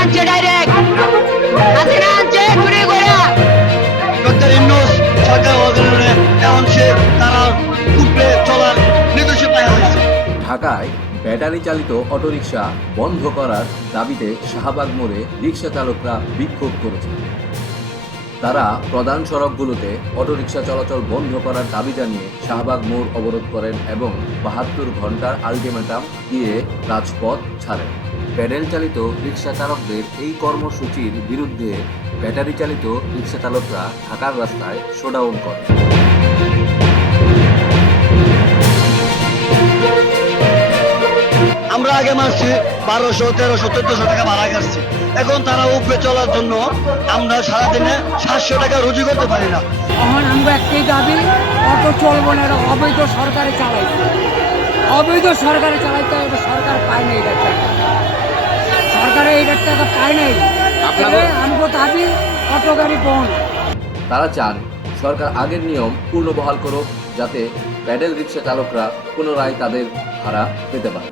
আনছে ডাইরেক্ট, হাসিনা আনছে চুরি করে। ডক্টর ইউনূস সরকার অধীনে এখন সে তারা উপরে চলার নির্দেশ পাওয়া যাচ্ছে। ঢাকায় ব্যাটারি চালিত অটোরিকশা বন্ধ করার দাবিতে শাহবাগ মোড়ে রিকশা চালকরা বিক্ষোভ করেছে। তারা প্রধান সড়কগুলোতে অটোরিকশা চলাচল বন্ধ করার দাবি জানিয়ে শাহবাগ মোড় অবরোধ করেন এবং ৭২ ঘন্টার আলটিমেটাম দিয়ে রাজপথ ছাড়েন। প্যাডেল চালিত রিকশা চালকদের এই কর্মসূচির বিরুদ্ধে ব্যাটারি চালিত রিকশা চালকরা ঢাকার রাস্তায় শোডাউন করে। আমরা আগে মারছি ১২০০, ১৩০০, ১৪০০ টাকা ভাড়া কাটছি। এখন তারা উপরে চলার জন্য আমরা সারাদিনে ৭০০ টাকা রুজি করতে পারি না। এখন আমরা একটাই দাবি, অটো চলবো না, এটা অবৈধ সরকারে চালাইছে, অবৈধ সরকারে চালাইতে এটা সরকার পায় না, এটা সরকারে এইটার টাকা পায় নাই। আমগো দাবি অটো গাড়ি বন্ধ। তারা চান সরকার আগের নিয়ম পূর্ণ বহাল করুক, যাতে প্যাডেল রিকশা চালকরা পুনরায় তাদের ভাড়া পেতে পারে।